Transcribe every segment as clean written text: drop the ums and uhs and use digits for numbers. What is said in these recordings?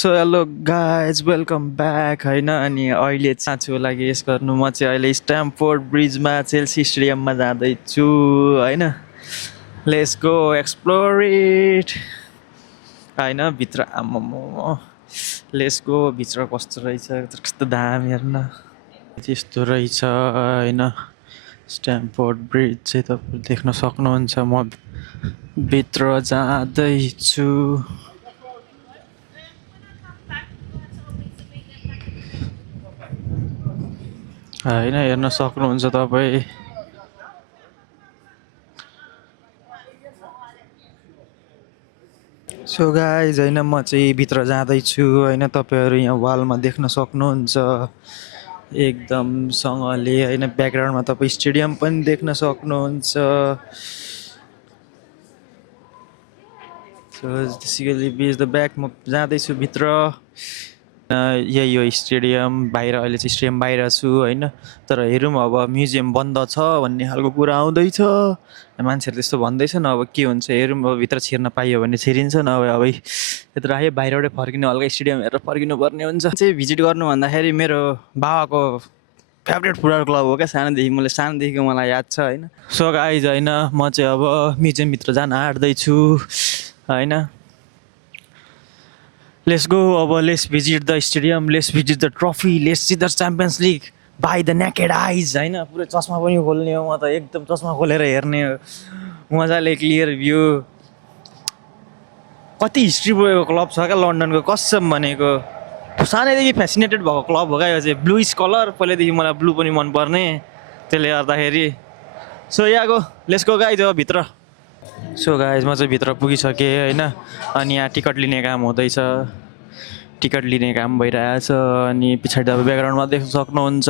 So hello guys welcome back होइन अनि अहिले साँच्चो लागि यस गर्नु म चाहिँ अहिले स्ट्याम्फोर्ड ब्रिजमा चेल्सी स्टेडियममा जाँदैछु होइन लेट्स गो एक्सप्लोर इट होइन भित्र आम्म लेट्स गो भित्र कस्तो रहेछ कस्तो दामी हेर्न त्यस्तो रहेछ होइन स्ट्याम्फोर्ड ब्रिज चाहिँ तपाईँ देख्न सक्नुहुन्छ म भित्र जाँदैछु होइन हेर्न सक्नुहुन्छ तपाईँ सो गाइज होइन म चाहिँ भित्र जाँदैछु होइन तपाईँहरू यहाँ वालमा देख्न सक्नुहुन्छ एकदमसँगले होइन ब्याकग्राउन्डमा तपाईँ स्टेडियम पनि देख्न सक्नुहुन्छ सो बेसिकली बिज द ब्याक म जाँदैछु भित्र यही हो स्टेडियम बाहिर अहिले चाहिँ स्टेडियम बाहिर छु होइन तर हेरौँ अब म्युजियम बन्द छ भन्ने खालको कुरा आउँदैछ मान्छेहरू त्यस्तो भन्दैछन् अब के हुन्छ हेरौँ अब भित्र छिर्न पाइयो भने छिरिन्छ नभए अब यत्र आयो बाहिरबाटै फर्किनु हल्का स्टेडियम हेरेर फर्किनु पर्ने हुन्छ चाहिँ भिजिट गर्नु भन्दाखेरि मेरो बाबाको फेभरेट फुटबल क्लब हो क्या सानोदेखिको मलाई याद छ होइन सो गाइज होइन म चाहिँ अब म्युजियमभित्र जान आँट्दैछु होइन लेट्स गो अब let's visit the stadium let's visit the trophy let's see the champions league by the naked आइज होइन पुरै चस्मा पनि खोल्ने हो म त एकदम चस्मा खोलेर हेर्ने हो मजाले क्लियर भ्यू कति हिस्ट्री बोकेको क्लब छ क्या लन्डनको कसम भनेको सानैदेखि फेसिनेटेड भएको क्लब हो क्या यो चाहिँ ब्लुइस कलर पहिल्यैदेखि मलाई ब्लू पनि मनपर्ने त्यसले गर्दाखेरि सो यहाँको लेट्स गो गाइज अब भित्र सो गाइज म चाहिँ भित्र पुगिसकेँ होइन अनि यहाँ टिकट लिने काम हुँदैछ टिकट लिने काम भइरहेछ अनि पछाडि अब ब्याकग्राउन्डमा देख्न सक्नुहुन्छ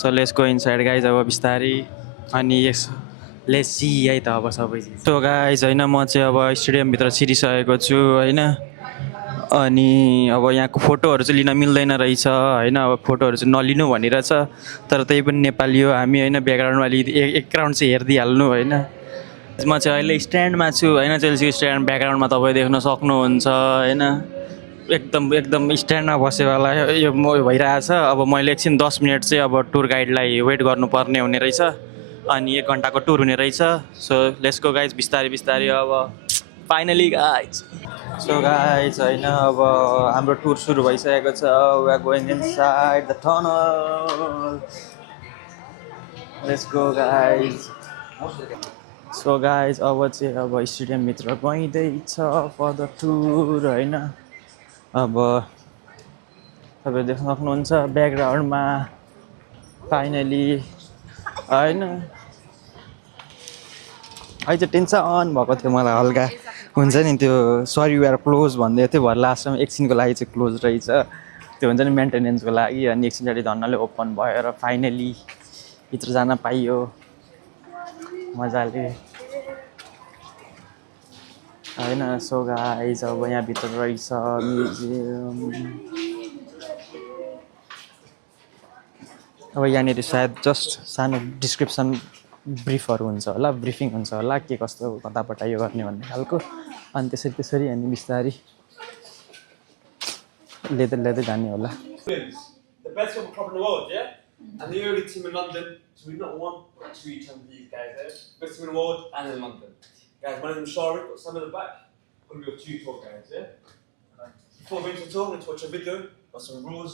so let's go inside guys अब बिस्तारै अनि यस लेट्स सी है त अब सबै सो गाइज होइन म चाहिँ अब स्टेडियमभित्र छिरिसकेको छु होइन अनि अब यहाँको फोटोहरू चाहिँ लिन मिल्दैन रहेछ होइन अब फोटोहरू चाहिँ नलिनु भनिरहेछ तर त्यही पनि नेपाली हो हामी होइन ब्याकग्राउन्डमा अलिकति एक राउन्ड चाहिँ हेरिदिइहाल्नु होइन म चाहिँ अहिले स्ट्यान्डमा छु होइन चेल्सी स्ट्यान्ड ब्याकग्राउन्डमा तपाईँ देख्न सक्नुहुन्छ होइन एकदम स्ट्यान्डमा बसेवाला यो भइरहेछ अब मैले एकछिन 10 मिनट चाहिँ अब टुर गाइडलाई वेट गर्नुपर्ने हुने रहेछ अनि 1 घन्टाको टुर हुने रहेछ सो लेट्स गो गाइज बिस्तारै बिस्तारै अब फाइनली गाइज सो गाइज होइन अब हाम्रो टुर सुरु भइसकेको छ we are going inside the tunnel let's go guys so guys अब चाहिँ अब स्टेडियमभित्र गइँदैछ फर द टुर होइन अब तपाईँ देख्न सक्नुहुन्छ ब्याकग्राउन्डमा फाइनली होइन अहिले चाहिँ टेन्सन भएको थियो मलाई हल्का हुन्छ नि त्यो सरी वी आर क्लोज भन्दै थियो भरे लास्टमा एकछिनको लागि चाहिँ क्लोज रहेछ त्यो हुन्छ नि मेन्टेनेन्सको लागि अनि एकछिन पछाडि धन्नले ओपन भएर फाइनली भित्र जान पाइयो मजाले होइन सो गाइज अब यहाँभित्र रहेछ म्युजियम अब यहाँनिर सायद जस्ट सानो डिस्क्रिप्सन ब्रिफहरू हुन्छ होला ब्रिफिङ हुन्छ होला के कस्तो कताबाट यो गर्ने भन्ने खालको अनि त्यसरी अनि बिस्तारै लेदै जाने होला And the early team in London, so we've not won 2 Champions League guys there. Best team in the world and in London. Guys, my name is Sharik, got some in the back. Gonna be your 2 tour guys, yeah? Before we go into the tour, let's watch a video, got some rules.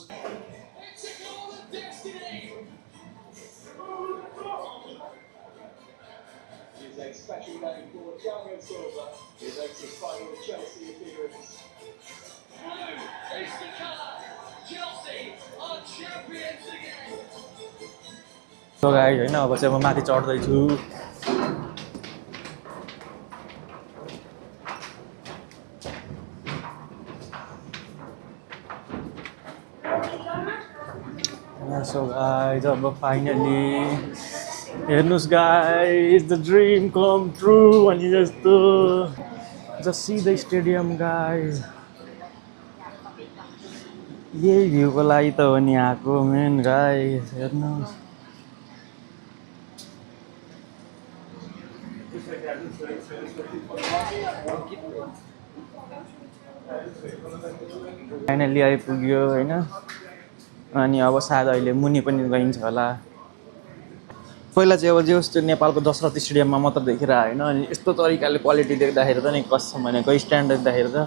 His ex-Patrick for Thiago Silva, his ex-final Chelsea appearance. Chelsea are champions again. So guys होइन अब चाहिँ म माथि चढ्दैछु so guys अब finally हेर्नुहोस् guys the dream com true अनि जस्तो just see the stadium guys यही भ्यूको लागि त हो नि आएको मेन गाइज हेर्नुहोस् फाइनल्ली आइपुग्यो होइन अनि अब सायद अहिले मुनि पनि गइन्छ होला पहिला चाहिँ अब जे होस् त्यो नेपालको दशरथ स्टेडियममा मात्र देखेर होइन अनि यस्तो तरिकाले क्वालिटी देख्दाखेरि त नि कसम भनेको स्ट्यान्ड देख्दाखेरि त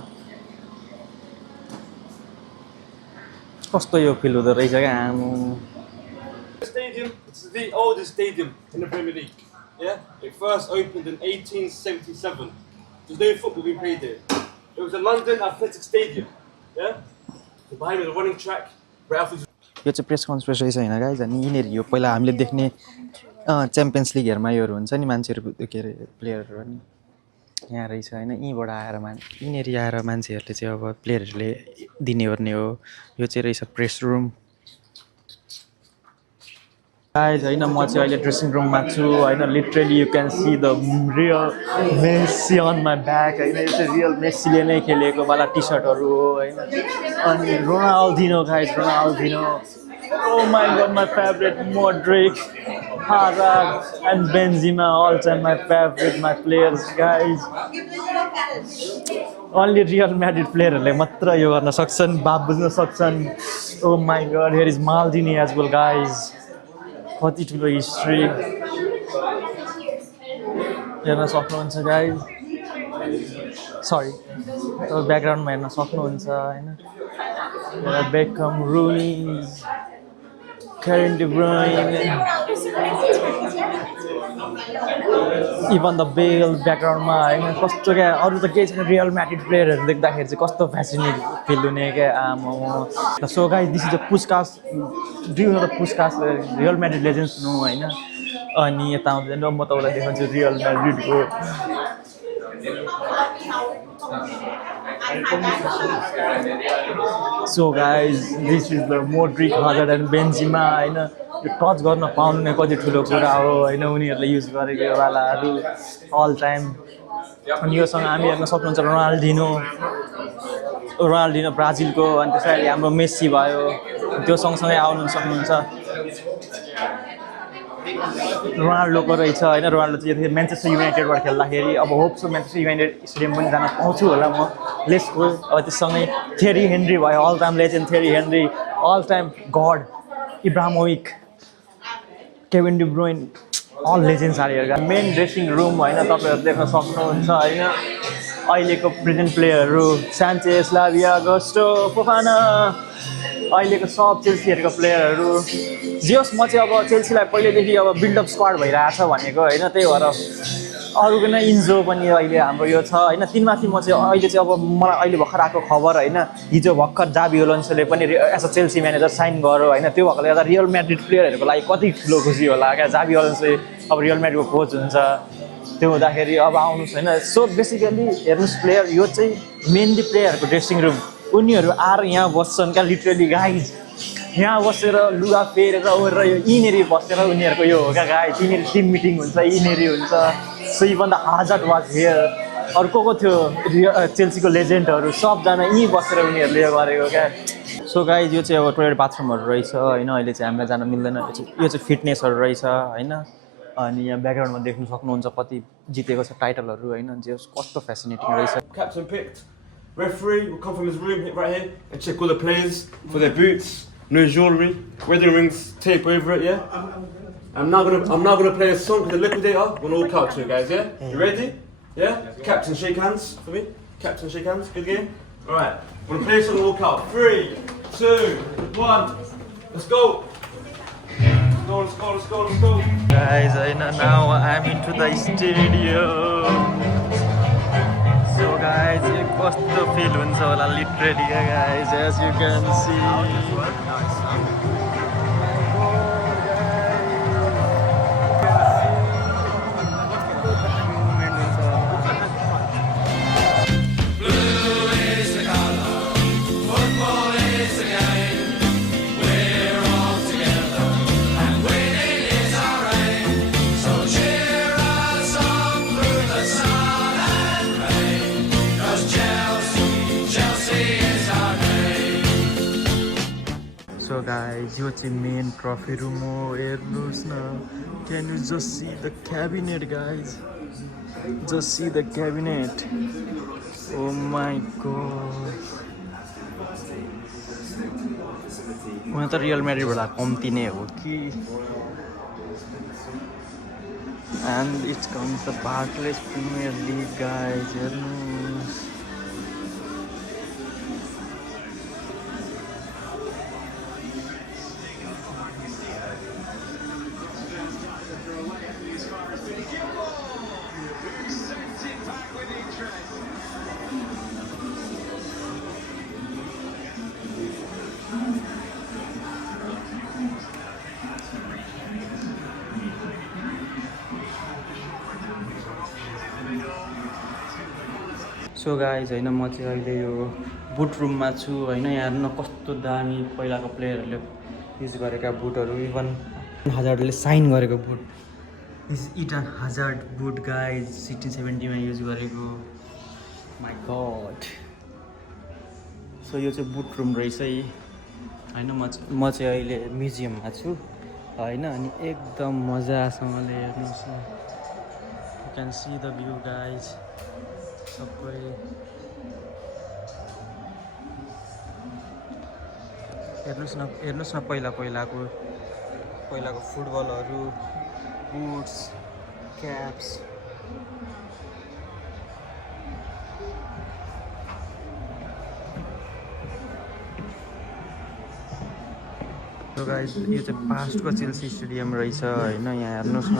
कस्तो यो फिल हुँदो रहेछ क्या आमु Stadium, it's the oldest stadium in the Premier League. Yeah, it first opened in 1877. There's no football being played here. It was a London Athletic Stadium. Yeah, so behind me the running track. Right after. यो चाहिँ press conference रहेछ होइन guys अनि यिनीहरू यो पहिला हामीले देख्ने च्याम्पियन्स लिगहरूमा योहरू हुन्छ नि मान्छेहरू के अरे प्लेयरहरू अनि यहाँ रहेछ होइन यहीँबाट आएर यिनीहरू आएर मान्छेहरूले चाहिँ अब प्लेयरहरूले दिने ओर्ने हो यो चाहिँ रहेछ प्रेस रुम गाइज होइन म चाहिँ अहिले ड्रेसिङ रुममा छु होइन literally you can see the real Messi on my back होइन यो चाहिँ रियल मेसीले नै खेलेको वाला टी सर्टहरू हो होइन अनि Ronaldinho guys Ronaldinho Oh my god, my favorite Modric, Hazard and Benzema, all time my favorite, my players, guys. Only Real Madrid playerहरूले मात्र यो गर्न सक्छन् बाप बुझ्न सक्छन् Oh my god, here is Maldini as well, guys. कति ठुलो history हेर्न सक्नुहुन्छ गाइज सरी ब्याकग्राउन्डमा हेर्न सक्नुहुन्छ होइन Beckham Rooney Kevin De Bruyne even the Bale ब्याकग्राउन्डमा होइन कस्तो क्या अरू त केही छैन रियल म्याड्रिड प्लेयरहरू देख्दाखेरि चाहिँ कस्तो फेसिनेट फिल हुने क्या आमा so guys this is the Puskas do you know the Puskas Real Madrid legends no होइन अनि यता आउँदैन म तपाईँलाई देखाउँछु रियल म्याड्रिडको so guys this is the Modric Hazard and Benzema होइन यो टच गर्न पाउनु नै कति ठुलो कुरा हो होइन उनीहरूले युज गरेको यो वालाहरू अल टाइम अनि योसँग हामी हेर्न सक्नुहुन्छ रोनाल्डिनो ब्राजिलको अनि त्यसरी हाम्रो मेस्सी भयो त्यो सँगसँगै आउनु सक्नुहुन्छ रोनाल्डोको रहेछ होइन रोनाल्डो चाहिँ यतिखेर म्यान्चेस्टर युनाइटेडबाट खेल्दाखेरि अब hope so Manchester United stadium पनि जान पाउँछु होला म लेट्स गो अब त्यससँगै थेरी हेनरी भयो all time legend Thierry Henry all time god Ibrahimovic Kevin De Bruyne all legends are here main dressing room होइन तपाईँहरू देख्न सक्नुहुन्छ होइन अहिलेको प्रेजेन्ट प्लेयरहरू सान्चेस लाभिया गस्टो फोफाना अहिलेको सब चेल्सीहरूको प्लेयरहरू जे होस् म चाहिँ अब चेल्सीलाई पहिल्यैदेखि अब बिल्डअप स्क्वाड भइरहेछ भनेको होइन त्यही भएर अरूको नै इन्जो पनि अहिले हाम्रो यो छ होइन तिनमाथि म चाहिँ अहिले चाहिँ अब मलाई अहिले भर्खर आएको खबर होइन हिजो भर्खर जाबी अलोन्सोले पनि as a Chelsea manager sign गर्यो होइन त्यो भएकोले गर्दा रियल म्याड्रिड प्लेयरहरूको लागि कति ठुलो खुसी होला क्या जाबी अलोन्सो अब रियल म्याड्रिडको कोच हुन्छ त्यो हुँदाखेरि अब आउनुहोस् होइन सो बेसिकली हेर्नुहोस् प्लेयर यो चाहिँ मेनली प्लेयरहरूको ड्रेसिङ रुम उनीहरू आएर यहाँ बस्छन् क्या लिटरली गाइज यहाँ बसेर लुगा फेरेर ओरेर यो यहीँनिर बसेर उनीहरूको यो हो क्या गाइज यहीँनिर टिम मिटिङ हुन्छ यहीँनिर हुन्छ so even the hazard was here अरू को थियो चेल्सीको लेजेन्डहरू सबजना यहीँ बसेर उनीहरूले यो गरेको क्या सो गाइज यो चाहिँ अब टोयलेट बाथरुमहरू रहेछ होइन अहिले चाहिँ हामीलाई जान मिल्दैन यो चाहिँ फिटनेसहरू रहेछ होइन अनि यहाँ ब्याकग्राउन्डमा देख्न सक्नुहुन्छ कति जितेको छ टाइटलहरू होइन जे कस्तो फेसिनेटिङ रहेछ Captain picked. Referee will come from his room right here and check all the players for their boots, no jewellery, wedding rings, tape over it, yeah? I'm now gonna play a song for the Liquidator. We're gonna walk out to it, guys, yeah? You ready? Yeah? Captain, shake hands for me. Captain, shake hands. Good game. Alright. We're gonna play a song and walk out. 3, 2, 1. Let's go. Let's go. Guys, now I'm into the stadium. So guys, it was the feel literally guys, as you can see. So guys, यो चाहिँ main trophy room हो हेर्नुहोस् न Can you just see the cabinet guys? Just see the cabinet. Oh my god. उहाँ त real म्याड्रिडभन्दा कम्ती नै हो कि. And it comes the Barclays Premier League, guys. हेर्नुहोस्. सो गाइज होइन म चाहिँ अहिले यो बुट रुममा छु होइन. यहाँ हेर्नु कस्तो दामी पहिलाको प्लेयरहरूले युज गरेका बुटहरू. इभन हजार्डले साइन गरेको boot. This Eden Hazard boot guys 1670मा युज गरेको. My god. सो यो चाहिँ बुट रुम रहेछ है होइन. म चाहिँ अहिले म्युजियममा छु होइन. अनि एकदम मजासँगले हेर्नुहोस् न. You can see the view guys. सबै हेर्नुहोस् न पहिलाको फुटबलहरू, बुट्स, क्याप्स. So guys, यो चाहिँ पास्टको चेल्सी स्टेडियम रहेछ होइन. यहाँ हेर्नुहोस् न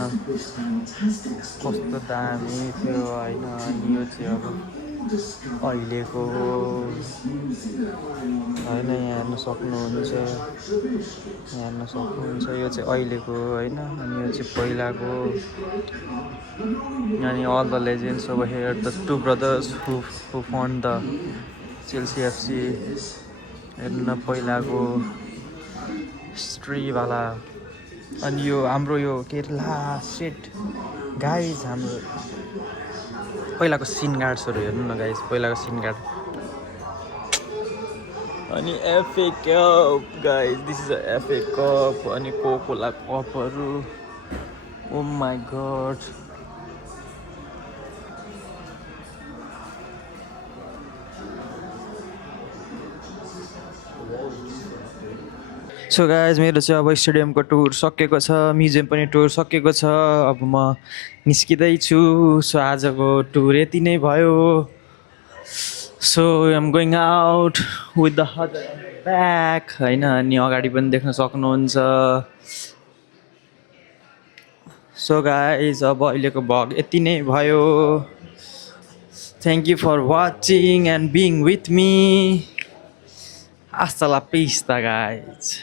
कस्तो दामी थियो होइन. अनि यो चाहिँ अब अहिलेको होइन. यहाँ हेर्न सक्नुहुन्छ, यो चाहिँ अहिलेको होइन. अनि यो चाहिँ पहिलाको. अनि all the legends over here, the two brothers who found the Chelsea FC. हेर्नु न पहिलाको हिस्ट्रीवाला. अनि यो हाम्रो यो केरला सेट गाइज. हाम्रो पहिलाको सिन गार्ड्सहरू हेर्नु न गाइज. पहिलाको सिन गार्ड. अनि FA cup guys. This is a FA cup. अनि कोकोला कपहरू. ओ माई गड. सो गाइज मेरो चाहिँ अब स्टेडियमको टुर सकिएको छ. म्युजियम पनि टुर सकिएको छ. अब म निस्किँदैछु. सो आजको टुर यति नै भयो. So I'm going out with the हजर ब्याक होइन. अनि अगाडि पनि देख्न सक्नुहुन्छ. सो गाइज अब अहिलेको भ्लग यति नै भयो. Thank you for watching and being with me. Hasta la pista, guys.